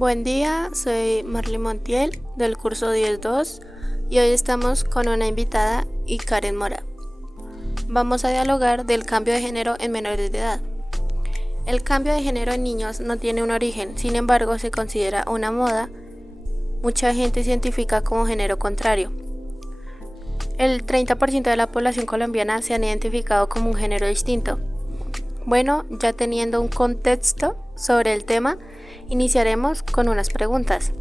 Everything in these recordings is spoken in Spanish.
Buen día, soy Marly Montiel del curso 10.2 y hoy estamos con una invitada y Karen Mora. Vamos a dialogar del cambio de género en menores de edad. El cambio de género en niños no tiene un origen, sin embargo se considera una moda. Mucha gente se identifica como género contrario. El 30% de la población colombiana se han identificado como un género distinto. Bueno, ya teniendo un contexto sobre el tema, iniciaremos con unas preguntas.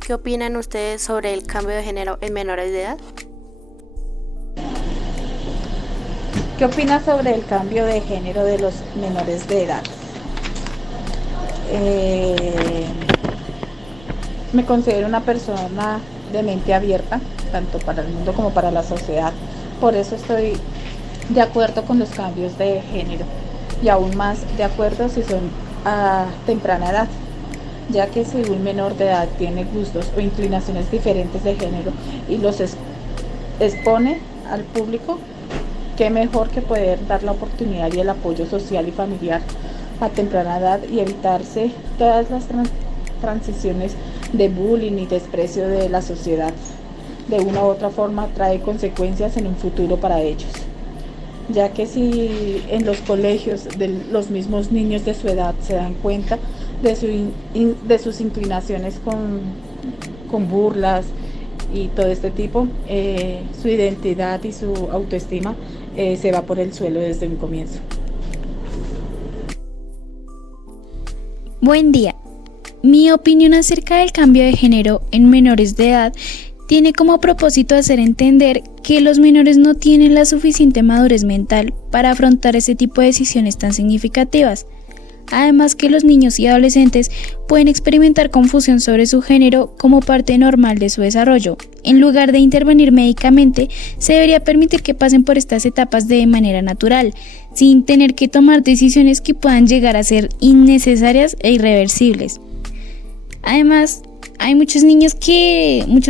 ¿Qué opinan ustedes sobre el cambio de género en menores de edad? ¿Qué opinas sobre el cambio de género de los menores de edad? Me considero una persona de mente abierta, tanto para el mundo como para la sociedad. Por eso estoy de acuerdo con los cambios de género y aún más de acuerdo si son a temprana edad, ya que si un menor de edad tiene gustos o inclinaciones diferentes de género y los expone al público, qué mejor que poder dar la oportunidad y el apoyo social y familiar a temprana edad y evitarse todas las transiciones de bullying y desprecio de la sociedad. De una u otra forma trae consecuencias en un futuro para ellos, ya que si en los colegios de los mismos niños de su edad se dan cuenta de sus inclinaciones con burlas y todo este tipo, su identidad y su autoestima se va por el suelo desde un comienzo. Buen día. Mi opinión acerca del cambio de género en menores de edad tiene como propósito hacer entender que los menores no tienen la suficiente madurez mental para afrontar ese tipo de decisiones tan significativas. Además que los niños y adolescentes pueden experimentar confusión sobre su género como parte normal de su desarrollo. En lugar de intervenir médicamente, se debería permitir que pasen por estas etapas de manera natural, sin tener que tomar decisiones que puedan llegar a ser innecesarias e irreversibles. Además, hay muchos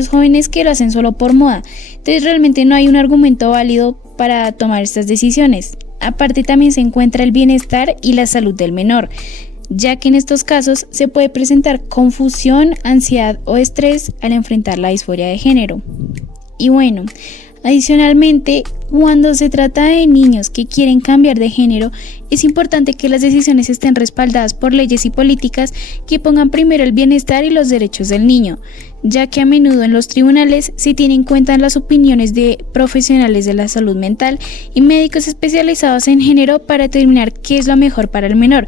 jóvenes que lo hacen solo por moda, entonces realmente no hay un argumento válido para tomar estas decisiones. Aparte también se encuentra el bienestar y la salud del menor, ya que en estos casos se puede presentar confusión, ansiedad o estrés al enfrentar la disforia de género. Y bueno, adicionalmente, cuando se trata de niños que quieren cambiar de género, es importante que las decisiones estén respaldadas por leyes y políticas que pongan primero el bienestar y los derechos del niño, ya que a menudo en los tribunales se tienen en cuenta las opiniones de profesionales de la salud mental y médicos especializados en género para determinar qué es lo mejor para el menor.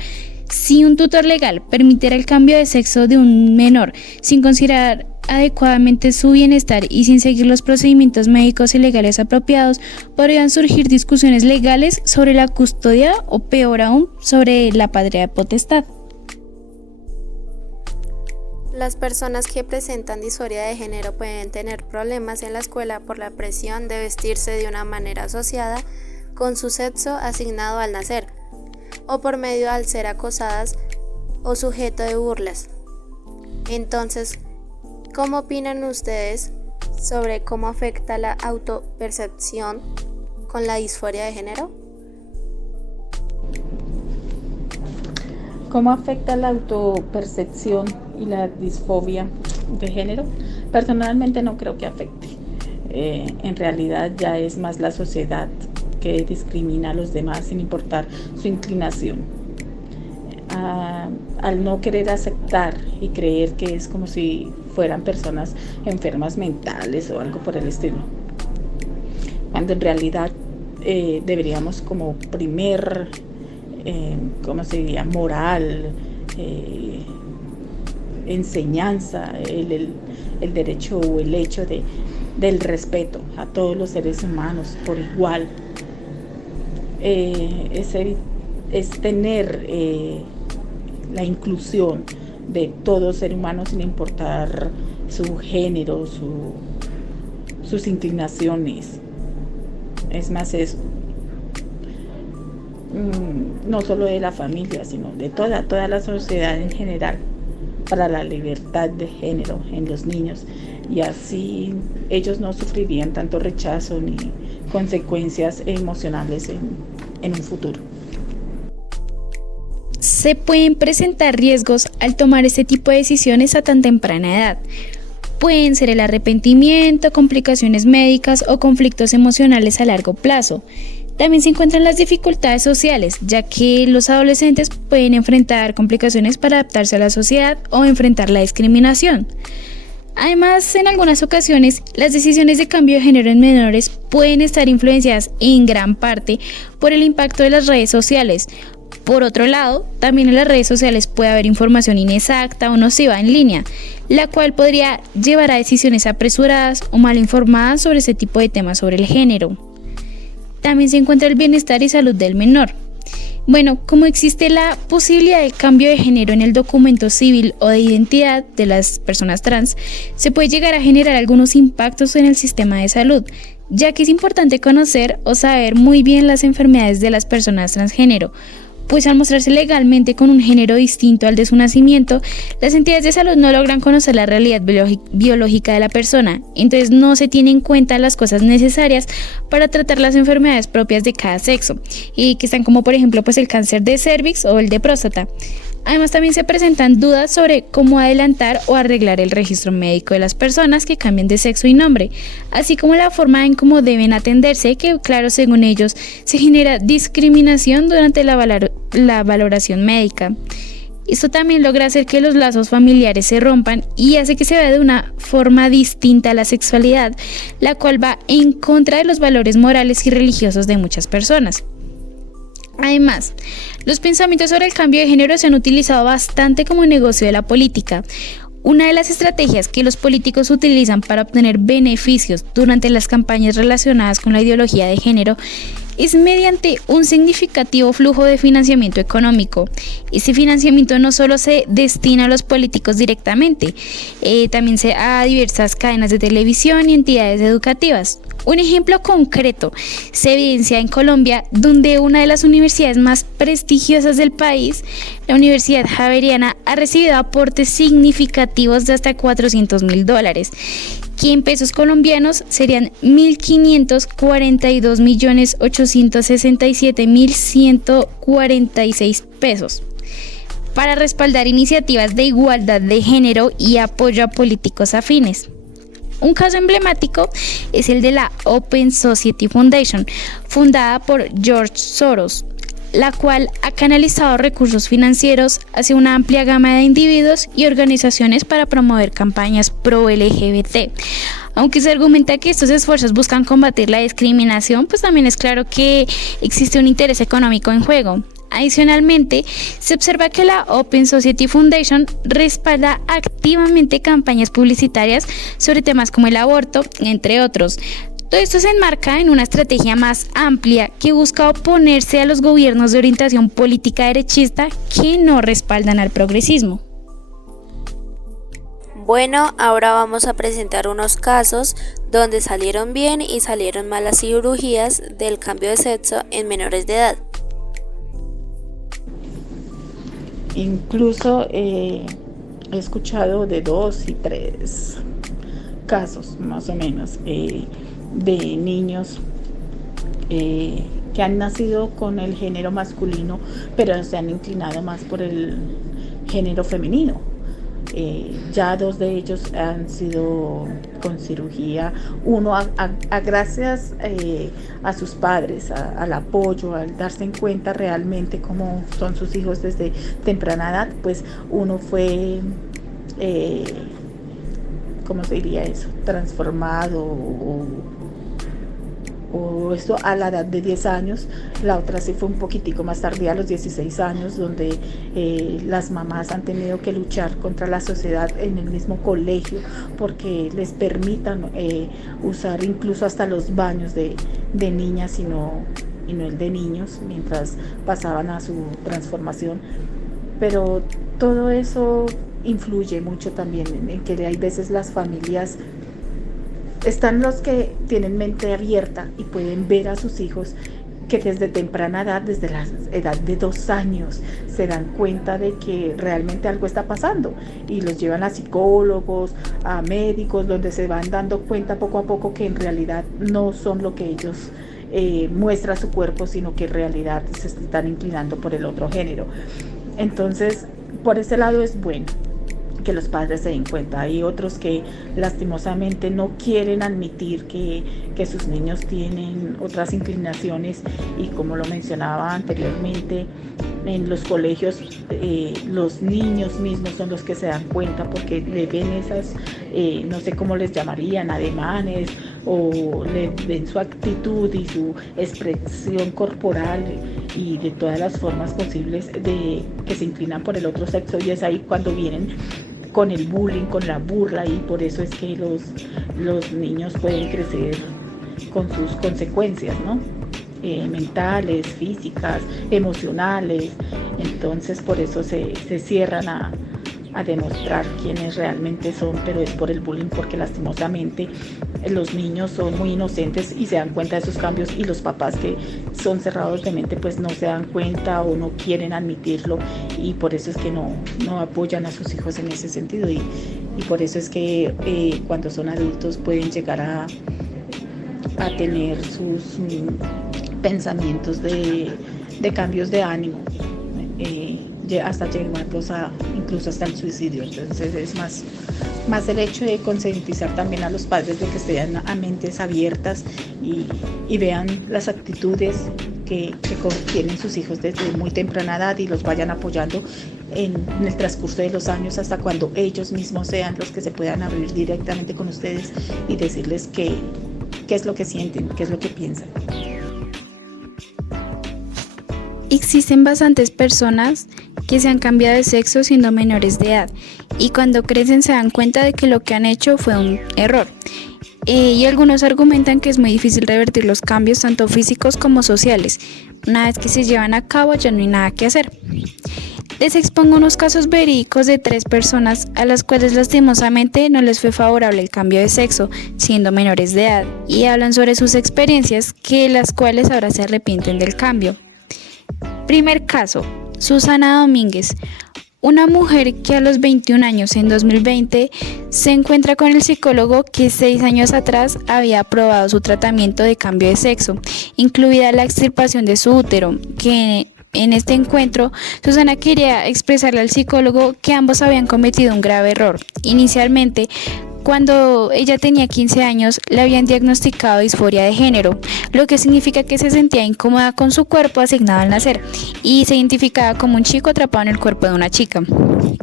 Si un tutor legal permitiera el cambio de sexo de un menor sin considerar adecuadamente su bienestar y sin seguir los procedimientos médicos y legales apropiados, podrían surgir discusiones legales sobre la custodia o peor aún, sobre la patria potestad. Las personas que presentan disforia de género pueden tener problemas en la escuela por la presión de vestirse de una manera asociada con su sexo asignado al nacer, o por medio al ser acosadas o sujeto de burlas. Entonces, ¿cómo opinan ustedes sobre cómo afecta la autopercepción con la disforia de género? ¿Cómo afecta la autopercepción y la disfobia de género? Personalmente no creo que afecte. En realidad ya es más la sociedad que discrimina a los demás sin importar su inclinación. Al no querer aceptar y creer que es como si fueran personas enfermas mentales o algo por el estilo, cuando en realidad deberíamos como primer ¿cómo se diría? Moral, enseñanza, el derecho o el hecho del respeto a todos los seres humanos por igual, es tener la inclusión de todo ser humano sin importar su género, sus inclinaciones. Es más eso, no solo de la familia, sino de toda la sociedad en general, para la libertad de género en los niños, y así ellos no sufrirían tanto rechazo ni consecuencias emocionales en un futuro. se pueden presentar riesgos al tomar este tipo de decisiones a tan temprana edad. Pueden ser el arrepentimiento, complicaciones médicas o conflictos emocionales a largo plazo. También se encuentran las dificultades sociales, ya que los adolescentes pueden enfrentar complicaciones para adaptarse a la sociedad o enfrentar la discriminación. Además, en algunas ocasiones, las decisiones de cambio de género en menores pueden estar influenciadas en gran parte por el impacto de las redes sociales. Por otro lado, también en las redes sociales puede haber información inexacta o nociva en línea, la cual podría llevar a decisiones apresuradas o mal informadas sobre ese tipo de temas sobre el género. También se encuentra el bienestar y salud del menor. Bueno, como existe la posibilidad de cambio de género en el documento civil o de identidad de las personas trans, se puede llegar a generar algunos impactos en el sistema de salud, ya que es importante conocer o saber muy bien las enfermedades de las personas transgénero, pues al mostrarse legalmente con un género distinto al de su nacimiento, las entidades de salud no logran conocer la realidad biológica de la persona, entonces no se tienen en cuenta las cosas necesarias para tratar las enfermedades propias de cada sexo, y que están como por ejemplo pues el cáncer de cervix o el de próstata. Además también se presentan dudas sobre cómo adelantar o arreglar el registro médico de las personas que cambian de sexo y nombre, así como la forma en cómo deben atenderse, que claro, según ellos, se genera discriminación durante la valoración médica. Esto también logra hacer que los lazos familiares se rompan y hace que se vea de una forma distinta la sexualidad, la cual va en contra de los valores morales y religiosos de muchas personas. Además, los pensamientos sobre el cambio de género se han utilizado bastante como negocio de la política. Una de las estrategias que los políticos utilizan para obtener beneficios durante las campañas relacionadas con la ideología de género es mediante un significativo flujo de financiamiento económico. Ese financiamiento no solo se destina a los políticos directamente, también a diversas cadenas de televisión y entidades educativas. Un ejemplo concreto se evidencia en Colombia, donde una de las universidades más prestigiosas del país, la Universidad Javeriana, ha recibido aportes significativos de hasta $400,000, que en pesos colombianos serían 1.542.867.146 pesos, para respaldar iniciativas de igualdad de género y apoyo a políticos afines. Un caso emblemático es el de la Open Society Foundation, fundada por George Soros, la cual ha canalizado recursos financieros hacia una amplia gama de individuos y organizaciones para promover campañas pro LGBT. Aunque se argumenta que estos esfuerzos buscan combatir la discriminación, pues también es claro que existe un interés económico en juego. Adicionalmente, se observa que la Open Society Foundation respalda activamente campañas publicitarias sobre temas como el aborto, entre otros. Todo esto se enmarca en una estrategia más amplia que busca oponerse a los gobiernos de orientación política derechista que no respaldan al progresismo. Bueno, ahora vamos a presentar unos casos donde salieron bien y salieron mal las cirugías del cambio de sexo en menores de edad. Incluso he escuchado de 2 y 3 casos más o menos de niños que han nacido con el género masculino, pero se han inclinado más por el género femenino. Ya 2 de ellos han sido con cirugía, uno gracias a sus padres, al apoyo, al darse en cuenta realmente cómo son sus hijos desde temprana edad, pues uno fue, ¿cómo se diría eso? Transformado o esto a la edad de 10 años, la otra sí fue un poquitico más tardía, a los 16 años, donde las mamás han tenido que luchar contra la sociedad en el mismo colegio porque les permitan usar incluso hasta los baños de niñas y no el de niños mientras pasaban a su transformación. Pero todo eso influye mucho también en que hay veces las familias. Están los que tienen mente abierta y pueden ver a sus hijos que desde temprana edad, desde la edad de 2 años, se dan cuenta de que realmente algo está pasando y los llevan a psicólogos, a médicos, donde se van dando cuenta poco a poco que en realidad no son lo que ellos muestra su cuerpo, sino que en realidad se están inclinando por el otro género. Entonces, por ese lado es bueno que los padres se den cuenta. Hay otros que lastimosamente no quieren admitir que sus niños tienen otras inclinaciones, y como lo mencionaba anteriormente, en los colegios los niños mismos son los que se dan cuenta porque le ven esas, no sé cómo les llamarían, ademanes, o le ven su actitud y su expresión corporal y de todas las formas posibles de que se inclinan por el otro sexo, y es ahí cuando vienen con el bullying, con la burla, y por eso es que los niños pueden crecer con sus consecuencias, ¿no? Mentales, físicas, emocionales. Entonces por eso se cierran a demostrar quiénes realmente son, pero es por el bullying, porque lastimosamente los niños son muy inocentes y se dan cuenta de esos cambios, y los papás que son cerrados de mente pues no se dan cuenta o no quieren admitirlo, y por eso es que no apoyan a sus hijos en ese sentido, y por eso es que cuando son adultos pueden llegar a tener sus pensamientos de cambios de ánimo, hasta llevarlos incluso hasta el suicidio. Entonces es más el hecho de concientizar también a los padres de que estén a mentes abiertas y vean las actitudes que tienen sus hijos desde muy temprana edad, y los vayan apoyando en el transcurso de los años hasta cuando ellos mismos sean los que se puedan abrir directamente con ustedes y decirles qué es lo que sienten, qué es lo que piensan. Existen bastantes personas que se han cambiado de sexo siendo menores de edad, y cuando crecen se dan cuenta de que lo que han hecho fue un error. Y algunos argumentan que es muy difícil revertir los cambios tanto físicos como sociales. Una vez que se llevan a cabo ya no hay nada que hacer. Les expongo unos casos verídicos de 3 personas a las cuales lastimosamente no les fue favorable el cambio de sexo siendo menores de edad, y hablan sobre sus experiencias, que las cuales ahora se arrepienten del cambio. Primer caso, Susana Domínguez, una mujer que a los 21 años en 2020 se encuentra con el psicólogo que 6 años atrás había aprobado su tratamiento de cambio de sexo, incluida la extirpación de su útero, que en este encuentro Susana quería expresarle al psicólogo que ambos habían cometido un grave error. Inicialmente, cuando ella tenía 15 años, le habían diagnosticado disforia de género, lo que significa que se sentía incómoda con su cuerpo asignado al nacer y se identificaba como un chico atrapado en el cuerpo de una chica.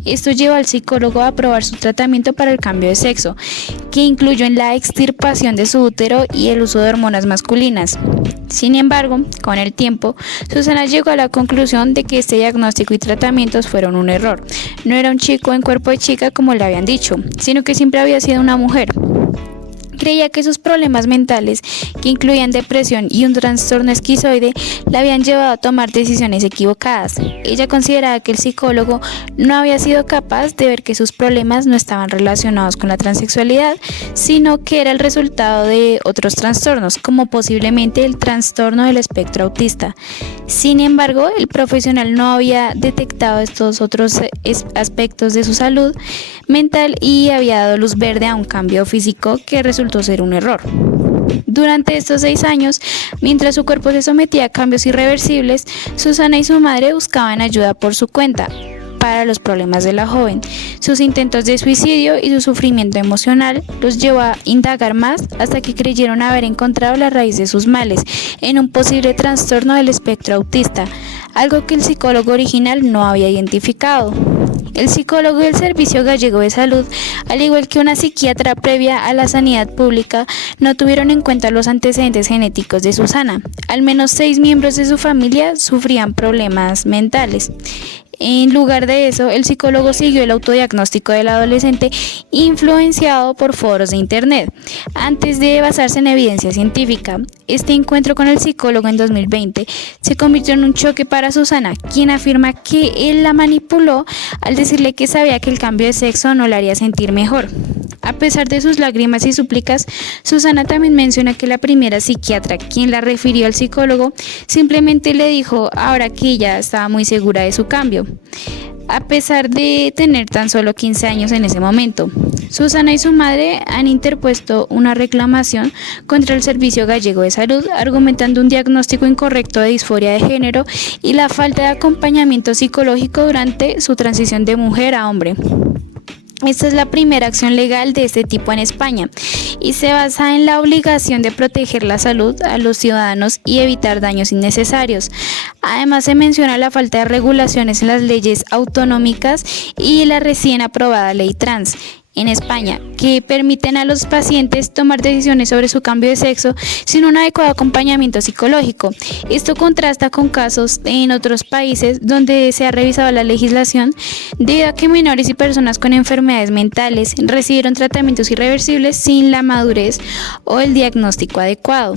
Esto llevó al psicólogo a aprobar su tratamiento para el cambio de sexo, que incluyó en la extirpación de su útero y el uso de hormonas masculinas. Sin embargo, con el tiempo, Susana llegó a la conclusión de que este diagnóstico y tratamientos fueron un error. No era un chico en cuerpo de chica como le habían dicho, sino que siempre había sido una mujer. Creía que sus problemas mentales, que incluían depresión y un trastorno esquizoide, la habían llevado a tomar decisiones equivocadas. Ella consideraba que el psicólogo no había sido capaz de ver que sus problemas no estaban relacionados con la transexualidad, sino que era el resultado de otros trastornos, como posiblemente el trastorno del espectro autista. Sin embargo, el profesional no había detectado estos otros aspectos de su salud mental y había dado luz verde a un cambio físico que resultó ser un error. Durante estos 6 años, mientras su cuerpo se sometía a cambios irreversibles, Susana y su madre buscaban ayuda por su cuenta para los problemas de la joven. Sus intentos de suicidio y su sufrimiento emocional los llevó a indagar más hasta que creyeron haber encontrado la raíz de sus males en un posible trastorno del espectro autista, algo que el psicólogo original no había identificado. El psicólogo del Servicio Gallego de Salud, al igual que una psiquiatra previa a la sanidad pública, no tuvieron en cuenta los antecedentes genéticos de Susana. Al menos 6 miembros de su familia sufrían problemas mentales. En lugar de eso, el psicólogo siguió el autodiagnóstico del adolescente influenciado por foros de internet, antes de basarse en evidencia científica. Este encuentro con el psicólogo en 2020 se convirtió en un choque para Susana, quien afirma que él la manipuló al decirle que sabía que el cambio de sexo no la haría sentir mejor. A pesar de sus lágrimas y súplicas, Susana también menciona que la primera psiquiatra, quien la refirió al psicólogo, simplemente le dijo ahora que ella estaba muy segura de su cambio, a pesar de tener tan solo 15 años en ese momento. Susana y su madre han interpuesto una reclamación contra el Servicio Gallego de Salud, argumentando un diagnóstico incorrecto de disforia de género y la falta de acompañamiento psicológico durante su transición de mujer a hombre. Esta es la primera acción legal de este tipo en España y se basa en la obligación de proteger la salud a los ciudadanos y evitar daños innecesarios. Además, se menciona la falta de regulaciones en las leyes autonómicas y la recién aprobada ley trans en España, que permiten a los pacientes tomar decisiones sobre su cambio de sexo sin un adecuado acompañamiento psicológico. Esto contrasta con casos en otros países donde se ha revisado la legislación debido a que menores y personas con enfermedades mentales recibieron tratamientos irreversibles sin la madurez o el diagnóstico adecuado.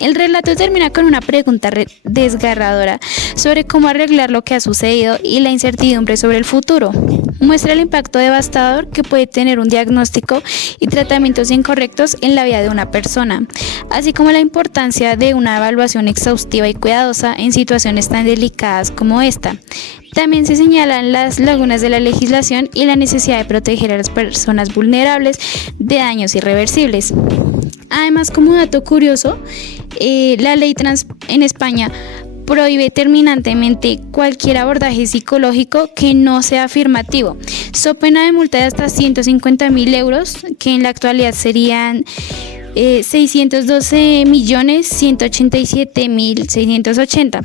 El relato termina con una pregunta desgarradora sobre cómo arreglar lo que ha sucedido y la incertidumbre sobre el futuro. Muestra el impacto devastador que puede tener un diagnóstico y tratamientos incorrectos en la vida de una persona, así como la importancia de una evaluación exhaustiva y cuidadosa en situaciones tan delicadas como esta. También se señalan las lagunas de la legislación y la necesidad de proteger a las personas vulnerables de daños irreversibles. Además, como dato curioso, la ley trans en España prohíbe terminantemente cualquier abordaje psicológico que no sea afirmativo, so pena de multa de hasta 150.000 euros, que en la actualidad serían 612.187.680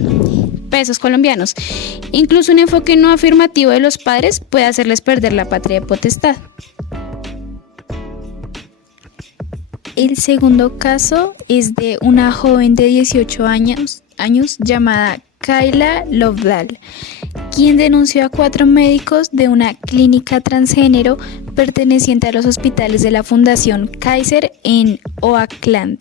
pesos colombianos. Incluso un enfoque no afirmativo de los padres puede hacerles perder la patria potestad. El segundo caso es de una joven de 18 años llamada Kayla Lovedahl, quien denunció a 4 médicos de una clínica transgénero perteneciente a los hospitales de la Fundación Kaiser en Oakland.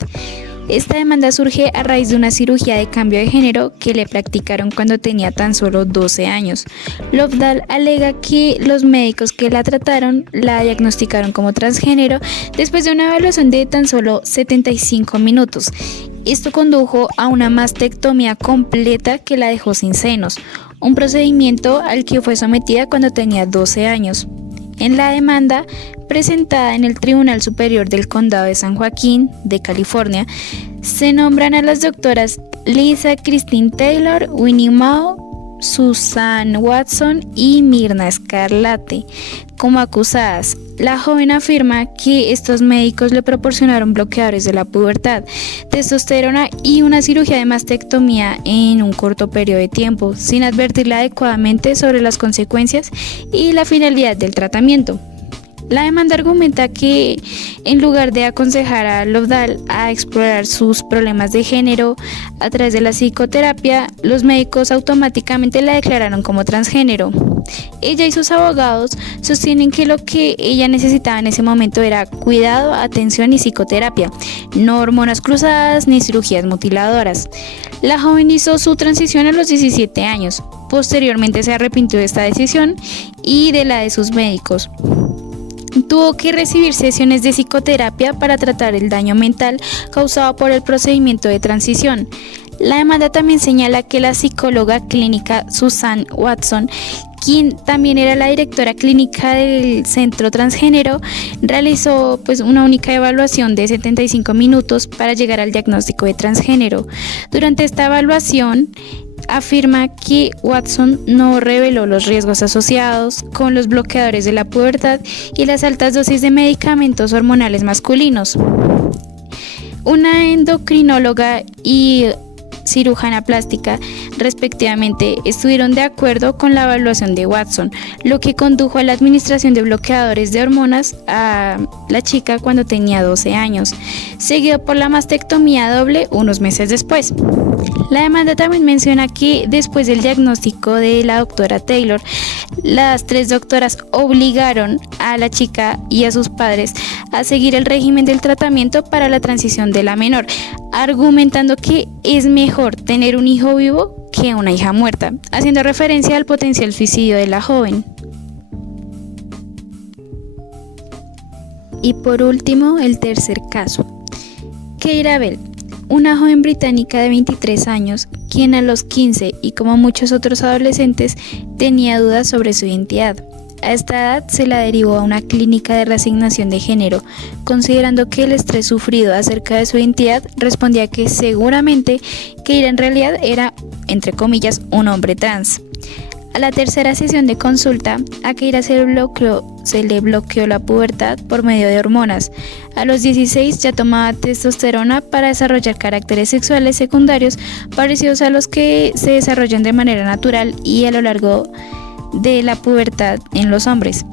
Esta demanda surge a raíz de una cirugía de cambio de género que le practicaron cuando tenía tan solo 12 años. Lovedahl alega que los médicos que la trataron la diagnosticaron como transgénero después de una evaluación de tan solo 75 minutos. Esto condujo a una mastectomía completa que la dejó sin senos, un procedimiento al que fue sometida cuando tenía 12 años. En la demanda presentada en el Tribunal Superior del Condado de San Joaquín, de California, se nombran a las doctoras Lisa Christine Taylor, Winnie Mao, Susan Watson y Mirna Scarlatti como acusadas. La joven afirma que estos médicos le proporcionaron bloqueadores de la pubertad, testosterona y una cirugía de mastectomía en un corto periodo de tiempo, sin advertirla adecuadamente sobre las consecuencias y la finalidad del tratamiento. La demanda argumenta que en lugar de aconsejar a Lovedahl a explorar sus problemas de género a través de la psicoterapia, los médicos automáticamente la declararon como transgénero. Ella y sus abogados sostienen que lo que ella necesitaba en ese momento era cuidado, atención y psicoterapia, no hormonas cruzadas ni cirugías mutiladoras. La joven hizo su transición a los 17 años. Posteriormente se arrepintió de esta decisión y de la de sus médicos. Tuvo que recibir sesiones de psicoterapia para tratar el daño mental causado por el procedimiento de transición. La demanda también señala que la psicóloga clínica Susan Watson, quien también era la directora clínica del centro transgénero, realizó una única evaluación de 75 minutos para llegar al diagnóstico de transgénero. Durante esta evaluación, afirma que Watson no reveló los riesgos asociados con los bloqueadores de la pubertad y las altas dosis de medicamentos hormonales masculinos. Una endocrinóloga y cirujana plástica, respectivamente, estuvieron de acuerdo con la evaluación de Watson, lo que condujo a la administración de bloqueadores de hormonas a la chica cuando tenía 12 años, seguido por la mastectomía doble unos meses después. La demanda también menciona que después del diagnóstico de la doctora Taylor, las 3 doctoras obligaron a la chica y a sus padres a seguir el régimen del tratamiento para la transición de la menor, argumentando que es mejor tener un hijo vivo que una hija muerta, haciendo referencia al potencial suicidio de la joven. Y por último, el tercer caso. Keira Bell, una joven británica de 23 años, quien a los 15 y como muchos otros adolescentes tenía dudas sobre su identidad. A esta edad se la derivó a una clínica de reasignación de género, considerando que el estrés sufrido acerca de su identidad respondía que seguramente Keira en realidad era, entre comillas, un hombre trans. A la tercera sesión de consulta, a Keira se le bloqueó la pubertad por medio de hormonas. A los 16 ya tomaba testosterona para desarrollar caracteres sexuales secundarios parecidos a los que se desarrollan de manera natural y a lo largo de la pubertad en los hombres.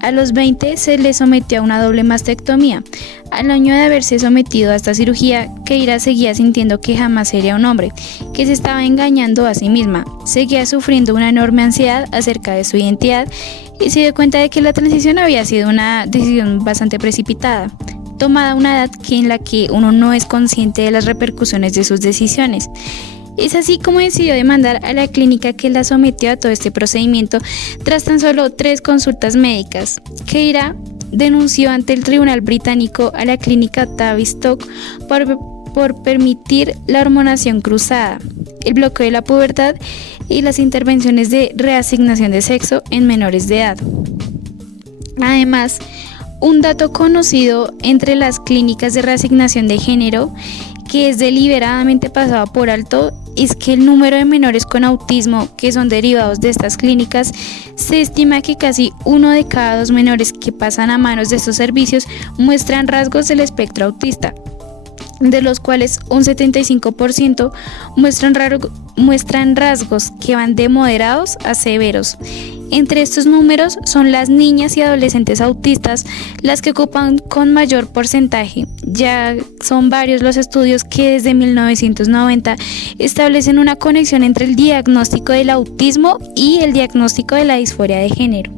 A los 20 se le sometió a una doble mastectomía. Al año de haberse sometido a esta cirugía, Keira seguía sintiendo que jamás sería un hombre, que se estaba engañando a sí misma. Seguía sufriendo una enorme ansiedad acerca de su identidad y se dio cuenta de que la transición había sido una decisión bastante precipitada, tomada a una edad en la que uno no es consciente de las repercusiones de sus decisiones. Es así como decidió demandar a la clínica que la sometió a todo este procedimiento tras tan solo 3 consultas médicas. Keira denunció ante el tribunal británico a la clínica Tavistock por permitir la hormonación cruzada, el bloqueo de la pubertad y las intervenciones de reasignación de sexo en menores de edad. Además, un dato conocido entre las clínicas de reasignación de género que es deliberadamente pasado por alto es que el número de menores con autismo que son derivados de estas clínicas se estima que casi 1 de cada 2 menores que pasan a manos de estos servicios muestran rasgos del espectro autista, de los cuales un 75% muestran rasgos que van de moderados a severos. Entre estos números son las niñas y adolescentes autistas las que ocupan con mayor porcentaje. Ya son varios los estudios que desde 1990 establecen una conexión entre el diagnóstico del autismo y el diagnóstico de la disforia de género.